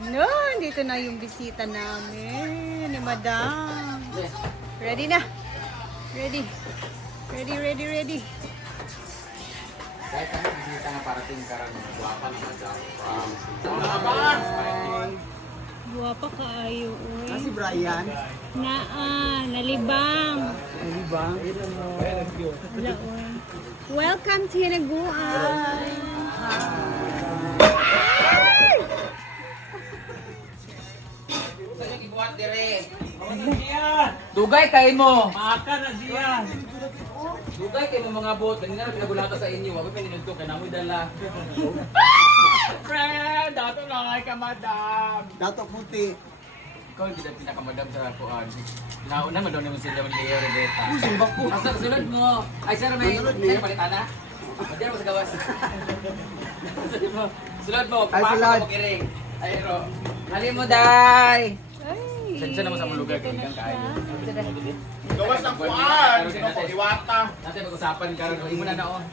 No, dito na yung bisita namin ni Madam. Ready na? Ready. Ready. Kahit kami bisita nga parating karang guwapa na Madam from Guwapa kaayo, uy. Si Brian. Nalibang. Nalibang. Wala, uy. Welcome to Hinaguan. ibuhat dire. Dugay kay mo. Maka na siya. Dugay kay mo mga bot. Ganina na pinagulata sa inyo. Wabi pininunto kay namoy dala. Friend, dato na kay ka Madam. Dato puti. Ikaw hindi na pinakamadam sa kuan. Nauna man daw naman sila Leo Rebeta. Simbak po. Asa sunod mo? Ay sir may palitana. Pwede mo sa gawas. Sunod mo, Ay, papa sunod. mo kiring. Ay ro. Hali mo day. Ay. Sensya naman sa mga lugar kung hanggang kayo. Gawas ng kuan, diwata. Natin mag-usapan karon. Imo na naon.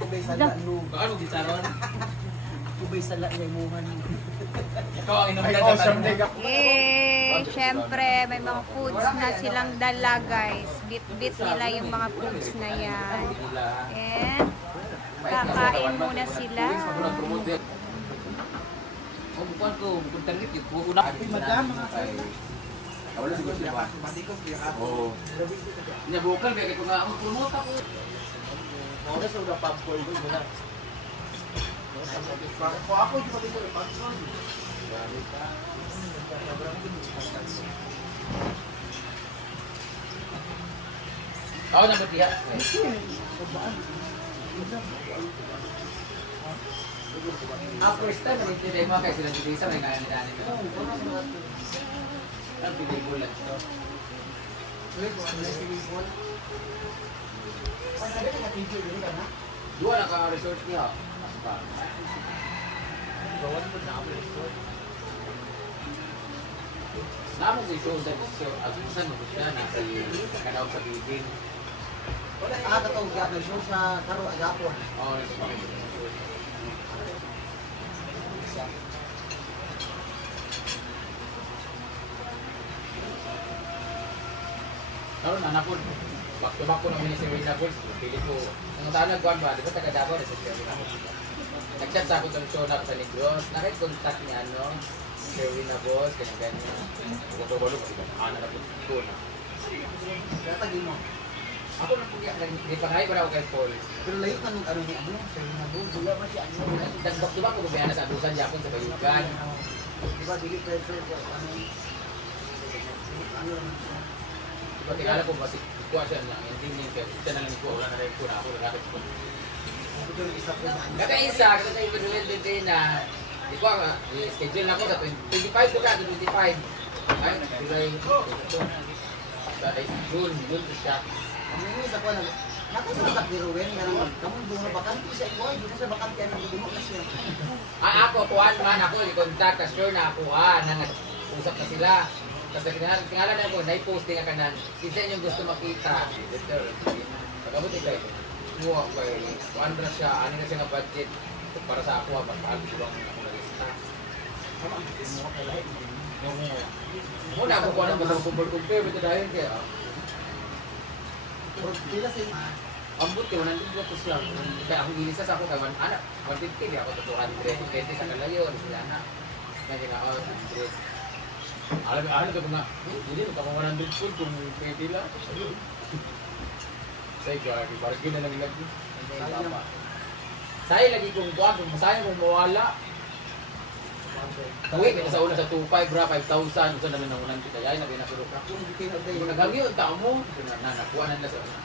Kubay sala no. Kaano gisaron? Kubay sala yung muhan. Ikaw ang inom Ay, na awesome day ka. Yay! Siyempre, may mga foods na silang dala, guys. Bit-bit nila yung mga foods na yan. And, kakain muna sila. Oh, bukan ko, bukan target ko. Una. Madam, mga Wala siguro siya. Oo. Nya bukan kaya ko nga ang promote ako. Oras na udah pampol ko muna. Ko ako di ba dito ipagkon. Ako na butiha. First time nito dai mo kay sila dito sa may kaya nila nito. Ang pinigulat to. Dua na ka resort niya. Basta. Namo di show sa asusan mo siya na sa kadaw sa bibig. Katong gapon show sa karo agapon. Oh, ito pa. Karon anak ko back to back ko na mini si Rina Boys. Pili ko. Ang tanag ko ba, di ba taga Davao sa Sierra? Nag-chat sa ako sa show na sa Negros. Nakita-contact niya ano, si Rina Boys, ganyan-ganyan. Pagkakawalo kasi anak na ko na. Tatagin mo. Ako na po hindi pa ngayon ako kay Paul. Pero layo ka nung ano ni ano, sa nabo, wala ba siya ano. Nag-back to back ko ba sa adusan Japon sa Bayugan. Di ba dili pressure ko ano. Ano Diba tingala ko basi kuha siya lang, hindi niya kaya siya na lang ko, wala na rin ko na ako, nagkakit ko. isa po na. Kakaisa, kasi yung Manuel din na, di ko nga, schedule na ako sa 25 ko ka, 25. Ay, July, June ko siya. Ang isa ko na. Nakasakit ni Ruben nga naman. Kamong bunga bakante siya iko, di na sa bakante ang gumo na siya. Ako, kuhaan man ako, i-contact ka sure na ako, nag-usap na sila. Tapos tingala na ako, na-posting ka kanan, isa yung gusto makita. Pagkabuti kayo, kumuha ko eh, kuhaan na siya, ano na siya nga budget para sa ako, pag-aag ko lang ako na lista. Muna ako kuhaan na basta kumpul-kumpul, ito dahil kaya. Sila si Ambot ko, nandun ko siya. Kaya ako gilisas ako kay anak, 150 ako tutukan 320 sa kalayo, sila anak. Kaya kinakaw, 100. Alam ko mga, hindi mo kamo 100 food kung pwede lang. Say ko, parang gina lang lagi. Saya lagi kung kuwan, kung masaya kung mawala. Uwi, kita sa una sa 2.5 bra, 5,000. Gusto namin ng unang kita. Yay, nabinasurok ka. Kung nagagyo, ang tao mo, nakuha na nila sa una.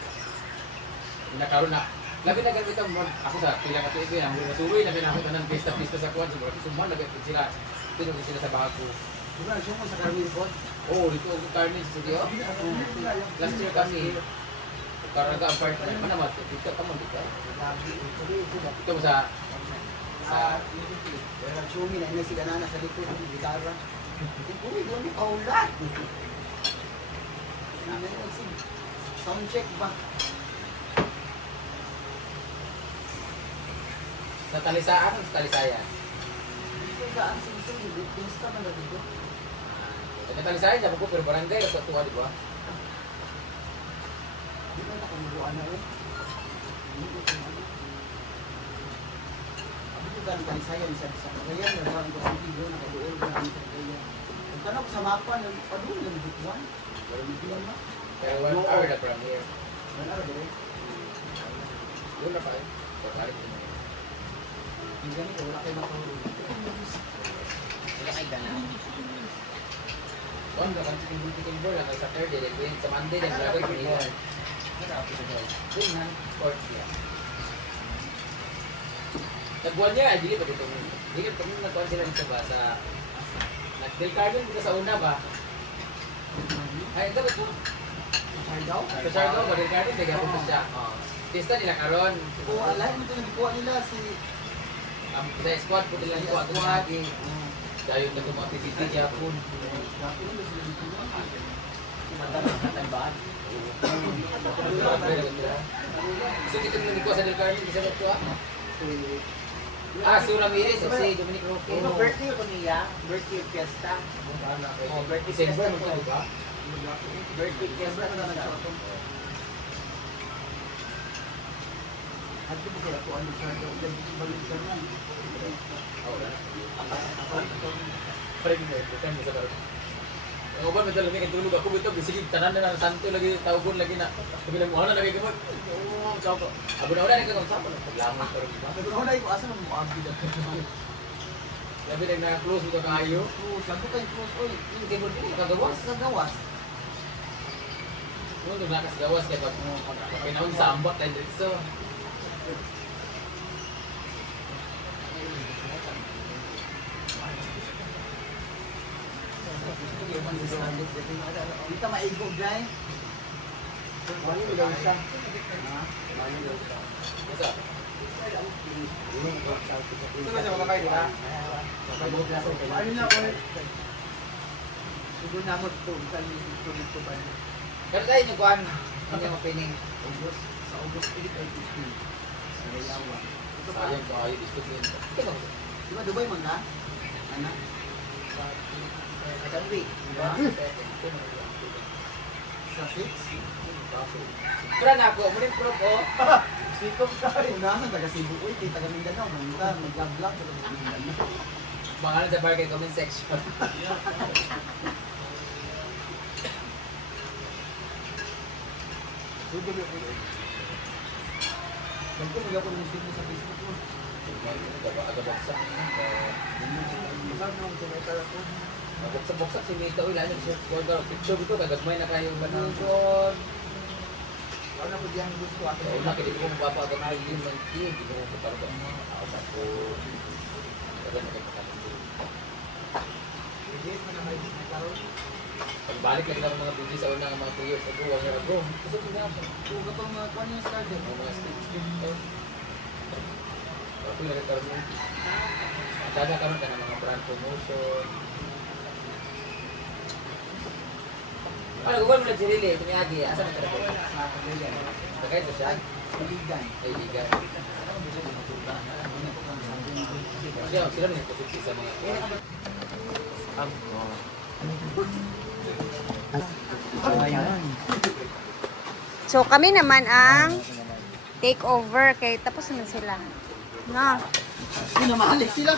Nakaroon na. Labi na gamit ang ako sa pila ka ito yan. Masuloy na pinakita ng pista-pista sa kuwan. Siguro, sumuhan na sila. Tinugin sila sa bago. Diba, sumo sa Carmen po? Oo, dito ang Carmen sa studio. Last year kami, Caraga apartment. Mana mas? Dito ka mo dito. Dito mo sa Pero nagsumi na ina si Ganana sa likod ng gitara. Uy, doon yung kaulat. Sound check ba? sa Talisaan o sa Talisayan? Ito saan sito, yung pista man na dito. Nagkatalisayan siya po, pero barangay, at tuwa, di ba? Di ba nakamuruan na eh? Abi ko ganun kalisayan sa Cagayan, nagawaan ko sa video, nakaduol ko namin sa Cagayan. Kung tanong ko sa mapa, nagpaduol ng bituan. Pero bituan na. Pero 1 hour na from here. Wala na dire. Doon na pa eh. Pagkalit mo. Yung ganito, wala kayo makahulog. Sila kay Gana. Kung ka kanti yung bulletin board, ang Saturday, then sa Monday, then lagay ko niya. Doon na, court siya. Nagbuwan niya, dili pa dito. Dili pa kami nagkuhan sila dito ba sa... Nag-Del Carmen dito sa una ba? Ay, ito ba ito? Sargaw? Sa Siargao ba, Del Carmen, kaya punta siya. Pista nila karon. Oo, alay mo ito nagkuha nila si... Sa squad po nila ko ako lagi. Dahil na mga PPT Japon. Dati nila sila dito na. Matambaan. So dito nung ko sa Del Carmen sa ito ah. Su Ramirez si Dominic Roque. Ano birthday ko niya? Birthday fiesta. Oh, birthday December mo to ba? Birthday fiesta na nagkakot. At ko kaya po ano sa dito balik ka na. Oh, wala. Parang kan sa karon. Ang uban medyo lami kay tulog ako bitaw bisig tanan na santo lagi tawgon lagi na. Sabi lang mo na lagi gamot. Oh, ciao ko. Abo na wala ka sa paglamon pero di ba? Nagkuha na yung asa mo abi da. Labi lang na close mo kayo. Sabi kay close oy. Hindi mo din kagawas. Sa gawas. Kung naglakas gawas kay pag pinawon sa ambak dahil dito. Kita maigo guys. Wali daw siya. Wali daw siya. Isa. Ito na siya makakain, ha? Ano na ulit? Siguro na mo ito. Tulit ko ba? Pero tayo yung kuhan. Hindi mo pining. Sa August 8 ay 15. Sa Rayawa. Sayang ko kayo gusto ko yun. Di ba Dubai man ka? Anak? Sa week. Diba? Sa 6? Pero na ako, muling pro ko. Sikop tayo. Unahan, taga Cebu. Uy, kay taga Mindanao. Manta, mag-vlog. Taga Mindanao. Mga ano sa bar kay comment section. Nagkumag ako ng film sa Facebook mo. Agabaksak. Masarap naman sa may sarap ko. Nabuksak-buksak si Mita. Uy, lalo siya. Picture dito, kagagmay na kayo banungon. Ano ko diyan gusto ako. Sa una, kaya ko mapapagamay yun ng team. Hindi ko talaga. Ako sa po. Talaga na kayo pagkakasya. Legit mo na may nagkaroon. Pagbalik lagi ng mga video sa una ng mga 2 years ago, 1 year ago. Gusto ko nga po. Kung kapag mga kwan yung started. Ang mga stage dito. Ako yung nagkaroon yun. At nagkaroon ka ng mga brand promotion. Ano, gawin mo na si Riley, ito ni Agi. Asa na talaga? Sa Cagayan. Tagay ito siya. Piligan. Ay, ligan. Sila na nagpapiti sa mga... So kami naman ang take over kay tapos naman sila. Na. Hindi na mahalik sila.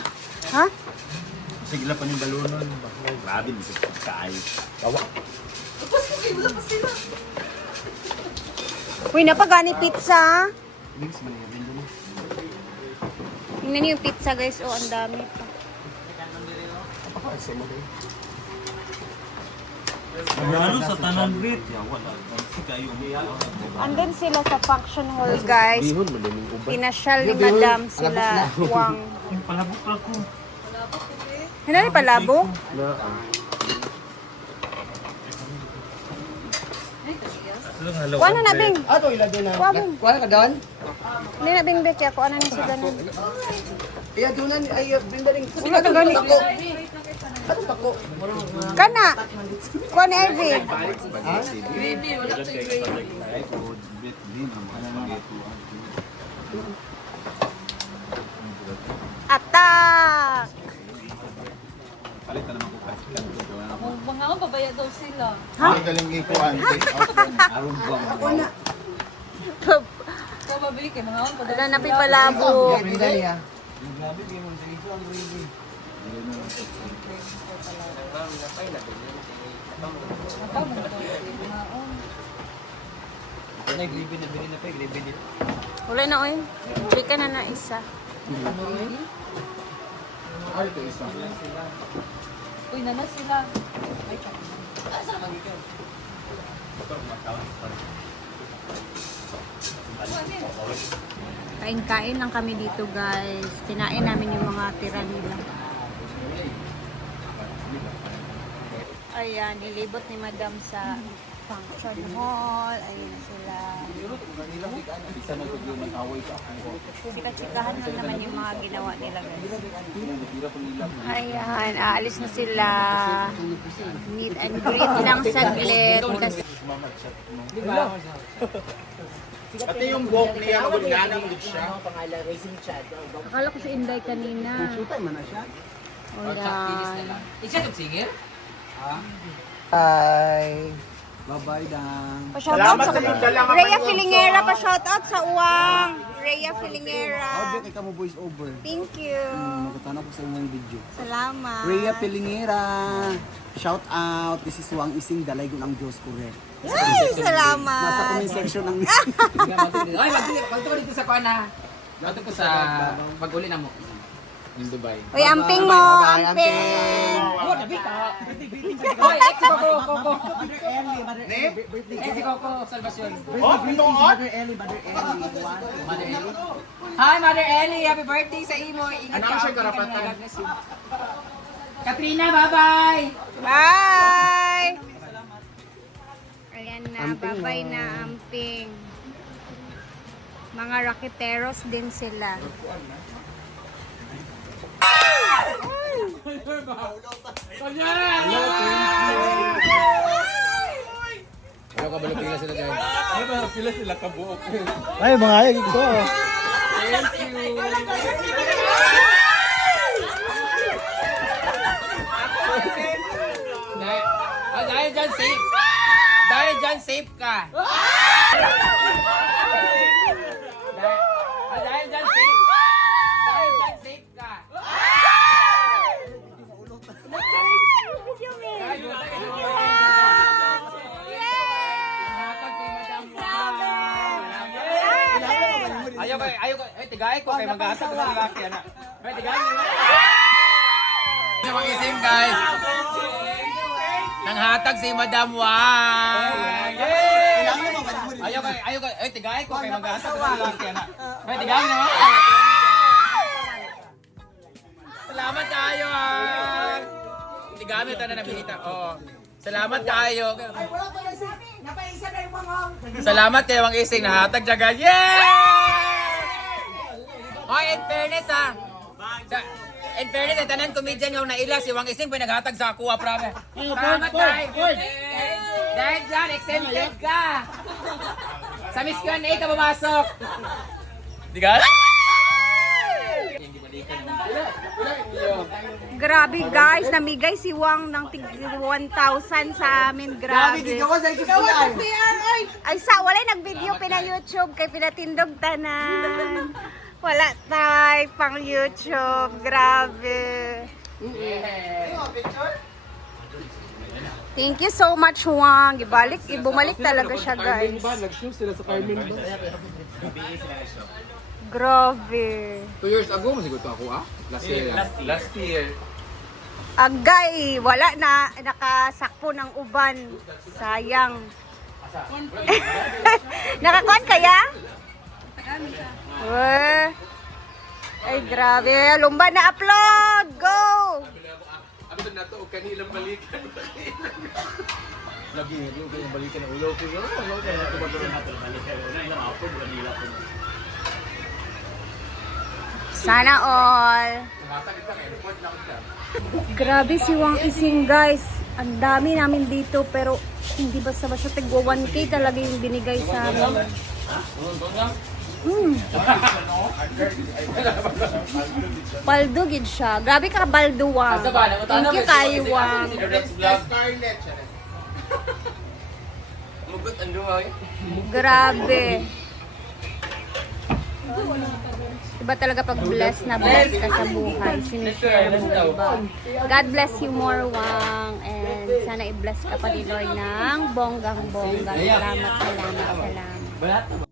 Ha? Sige lang pa yung balunon. Grabe, bisa kaay. Tawa. Tapos ko kayo, wala pa sila. Uy, napagani pizza. Links man yung din doon. Tingnan niyo yung pizza guys. Oh, ang dami pa. Sa mo din. Lalo sa tanan bit. Ya wala. Si kayo Andun sila sa function hall guys. Bihon, madaming uban. Pinasyal ni Madam sila Wang. yung palabok lang ko. Ano ni palabok? Na, Kuha na na bing. Ato ilagay na. Kuha mo. Kuha ka doon? Hindi na bing bing kaya kuha na ni si ganun. Iya doon na ay bindaling. Ano ka gani? Ano pa ko? Kana. Kuha ni Ivy. Attack! Palit na naman ko kasi kanto. Kung mga ang babaya daw sila. Ang galing ikuan. Take out yan. Aron ba? Ako na. Kung mabili kayo, mga ang Wala na pipalabo. Dali ah. Wala na oy. Bili ka na isa. Ay, ito isa. Uy, nanas sila. Kain-kain lang kami dito guys. Kinain namin yung mga tira nila. Ayan, nilibot ni Madam sa function hall. Ayun na sila. Isa na ito yung mag-away sa ako. Chika-chikahan lang naman yung mga ginawa nila guys. Ayan, aalis na sila. Meet and greet lang saglit. Kasi Pati yung buhok niya, magulganan din siya. akala ko si Inday kanina. Sutay man na siya. Ayan. Isa itong singil? Bye. Bye-bye dang. Pa-shoutout sa Rhea Filingera, pa-shoutout sa uwang. Rhea Filingera. Kay kamo voice over. Thank you. Makatanaw ko sa imong video. Salamat. Rhea Pilingera. Shout out. This is Wang Ising Dalay ko ng Diyos correct. Ay, Nasa salamat. comment section ng Ay, magto ko dito sa kuana. Magto ko sa pag-uli na mo. Yung Dubai. Uy, amping mo, amping. Oh, nabita. Hoy, ex si Coco. Ex si Coco, Salvacion. Oh, Mother Ellie. Mother Ellie. Hi, Mother Ellie. Happy birthday sa imo. Ingat ka. siya karapatan? God bless you. Katrina, bye-bye. Bye! Ayan na, babay na amping. Mga raketeros din sila. Ano ka balong pila sila dyan? Ay, mga ayag ito. Dahil dyan safe. Dahil dyan safe ka. Dahil dyan safe. Dahil dyan safe ka. Ayaw ko, tigay ko kay mag-aasa ko sa lalaki, anak. Tigay ko. Mag-isim, guys. Nanghatag si Madam Wang. Ayaw ko, tigay ko kay mag-aasa ko sa lalaki, anak. Tigay ko naman. Salamat tayo, ah. Tigamit na nabihita. Oo. Salamat tayo. Salamat kayo, Wang Ising. Nahatag jaga. Yeah! Hoy, in fairness ha. In fairness, ang tanan comedian yung naila, si Wang Ising pinaghatag sa ako, prabe. Salamat tayo. Dahil dyan, exempted ka. Sa Miss Q&A ka pumasok. Di ka? Grabe guys, namigay si Wang ng tig 1,000 sa amin. Grabe. Ay sa, wala nag-video pina YouTube kay pinatindog tanan. Wala tay pang YouTube. Grabe. Thank you so much, Wang. Ibumalik talaga siya, guys. Nag-shoot sila sa Carmen ba? Grabe. 2 years ago, masigot ako Last year. Last year. Agay, wala na nakasakpo ng uban. Sayang. Nakakuan kaya? Weh. Ay, grabe. Lumba na upload. Go! Abot na to, kanilang balikan. Lagi, yung kanyang balikan ng ulo. Kaya ano kaya ito ba ito natin balikan? Ilang ako, kanila ko. Sana all. Grabe si Wang Ising, guys. Ang dami namin dito pero hindi basta-basta tigwa 1K talaga yung binigay sa amin. Baldo gid siya. Grabe ka balduwang. Asa ba? Thank you kaywang. Scarlett siya. Mugot ang duwa eh. Grabe. Iba talaga pag bless na bless ka sa buhay. Sinishare mo, diba? God bless you more, Wang. And sana i-bless ka pa ni Lord ng bonggang-bongga. Salamat, salamat, salamat.